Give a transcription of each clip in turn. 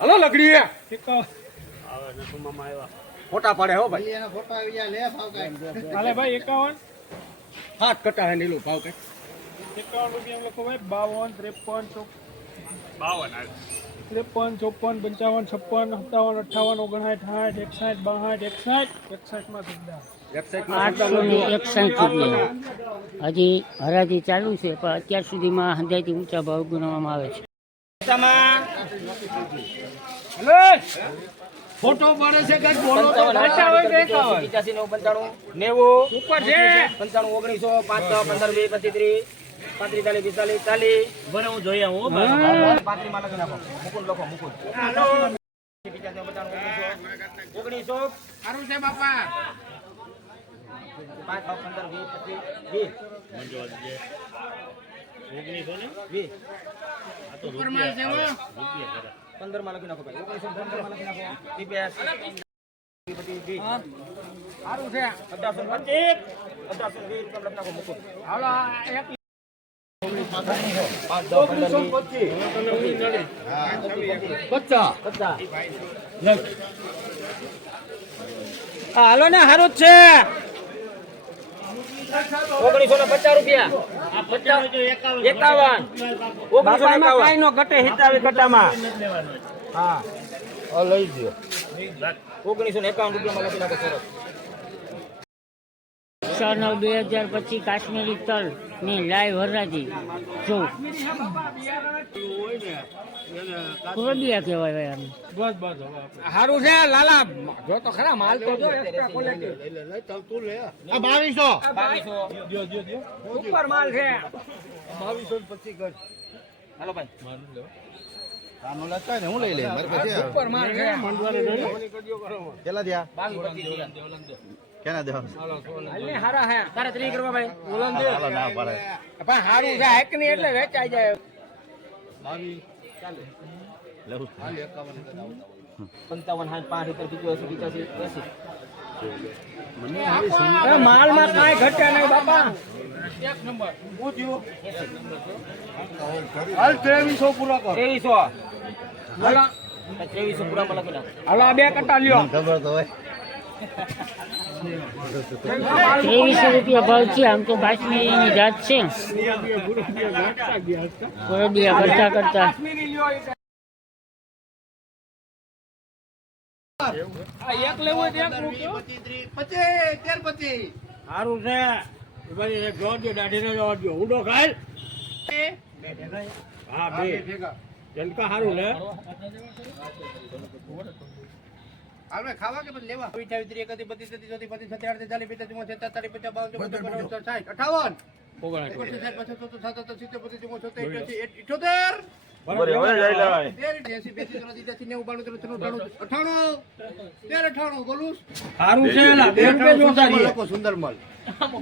Hello લકડી ફોટા પડે હો ભાઈ ભાઈ 51 હાથ કટા હે નીલું ભાવ કઈ 51 રૂપિયા લખો ભાઈ 52 53 53 54 55 56 57 58 59 60 61 માં સુધા 861 રૂપિયા હજી હરાજી ચાલુ છે પણ અત્યાર સુધીમાં હંધાઈથી ઊંચા ભાવ ગણવામાં આવે છે. ફોટો પડે છે કઈ બોલો તો 85 90 ઉપર છે 95 1900 5 15 20 25 30 35 40 બરે હું જોઈ આવું 35 માં લખી નાખો મુકુંદ લખો મુકુંદ 1900 સારું છે બાપા 5 15 20 25 ઉપર માલ છે હો 15 માં લખી નાખો ભાઈ 1915 માં લખી નાખો TPS સારું છે 1825 લખી નાખો મુકુંદ હાલો એક 50 હાલો ને હારું જ છે 1950 રૂપિયા 51 કઈ નો ઘટે હિતાવી કટામાં હા લઈ ગયો 1951 રૂપિયામાં લખી નાખો સરસ 6/9/2025 કાશ્મીરી તલ ની લાઈવ હરાજી જો કોડિયા કહેવાય ભાઈ આને. સારું છે લાલા જો તો ખરા માલ તો જો એક્સ્ટ્રા ક્વોલિટી લઈ તું લે આ 2200 ઉપર માલ છે 2200 પછી કર હાલો ભાઈ કાનો લાગતા ને હું લઈ લે મારે પછી ઉપર માલ છે મંડવારે કેટલા થયા 22 કેના દેવા અલ્લે હારા હે તારે 3 કરવા ભાઈ ઓલન દે હાલો ના પડે પણ હારું છે હાઈક ની એટલે વેચાઈ જાય 22 ચાલે લેવું હાલ 51 55 5 85 માલ માં કાઈ ઘટે નહીં બાપા એક નંબર હું થયું હાલ 2300 પૂરા કર 2300 હાલો 2300 પૂરા માં લખી નાખ હાલો આ બે કટા લ્યો ખબર તો હોય 2300 રૂપિયા ભાવ છે. આમ તો કાશ્મીરીની જાત છે કોડિયા કરતા કરતા એક લેવું હોય એક મૂક્યો 25 સારું છે ભાઈ એક જોડજો દાઢીનો જોડજો ઉડો ખાય હા બે જલકા સારું લે આપણે ખાવા કે લેવા 28 31 32 33 34 35 40 સુંદર માલ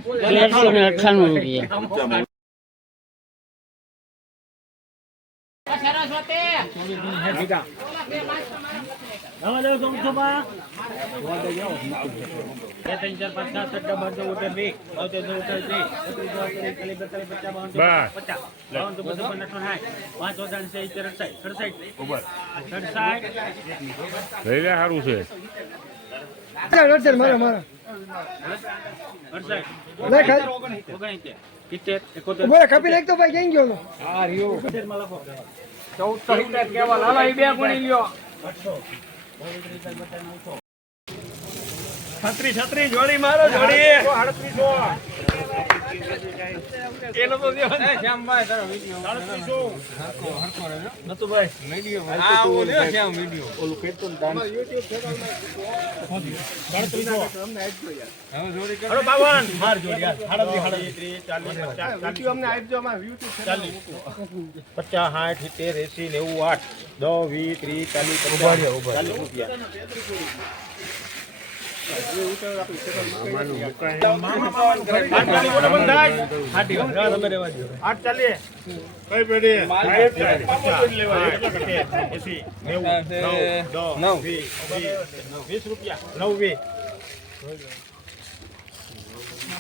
1398 રૂપિયા કાપી નાખ તો ભાઈ ક્યાં ગયો હા રિયો 14 કેવા લાલા બે ગુણી લ્યો છત્રી જોડી મારો જોડી 3800 એનો તો દે શ્યામભાઈ તારો વિડિયો 3800 નતો ભાઈ વિડિયો આ ઓલો શ્યામ વિડિયો ઓલું કેતો ડાન્સ YouTube ચેનલમાં 3800 અમને આપજો યાર હવે જોડી કરો બાવન માર જોડી યાર 38 40 50 અમને આપજો અમાર YouTube ચેનલ 50 60 70 80 90 8 10 20 30 40 50 40 રૂપિયા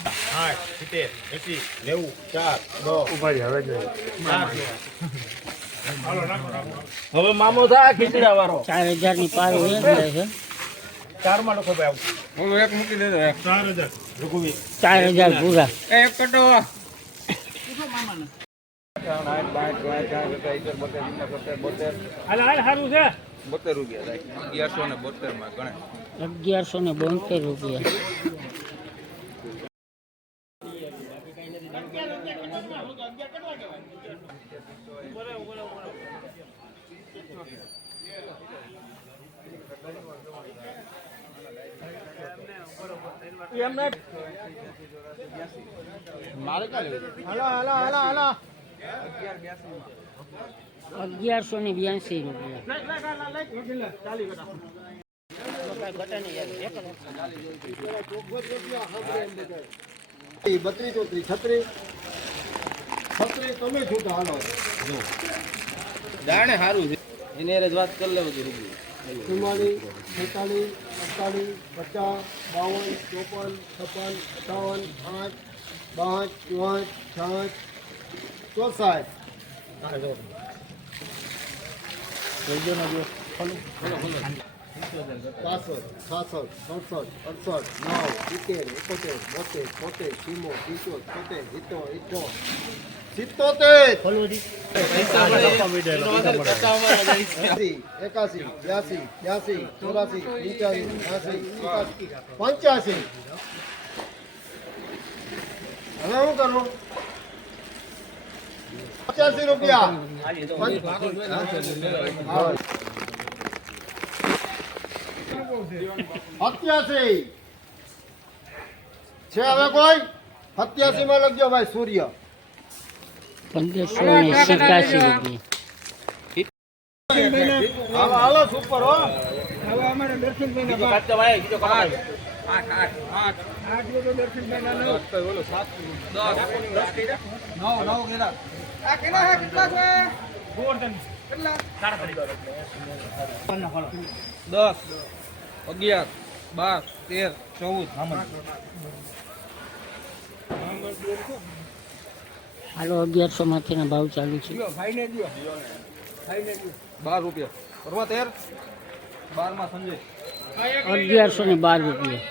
60 70 80 90 4 10 ઉભા હવે જોઈએ હવે મામો થાય ખીચડા વાળો 4000 ની પાર હોય છે. 4 માં લોકો ભાઈ આવું ઓલો એક મૂકી દેજો 4000 રઘુવી 4000 પૂરા. એક કટો સારું છે 1172 રૂપિયા. મારે કાલે હાલો 1182 રૂપિયા. બત્રીસ ચોત્રીસ છત્રીસ તમે છૂટા હાલો જાણે સારું છે એને રજૂઆત કરી લેવું છે રૂપિયા 44 46 48 50 52 53 56 58 62 65 66 67 68 એકાસી 82 83 84 85 હવે શું કરું 85 રૂપિયા 87 છે હવે કોઈ 87 માં લખજો ભાઈ સૂર્ય 1587 રૂપિયા. હાલો સુપર હો હાલો 1100 માંથી ભાવ ચાલુ છે. 12 રૂપિયા કરવા તૈયાર 12 માં સંજય 1112 રૂપિયા.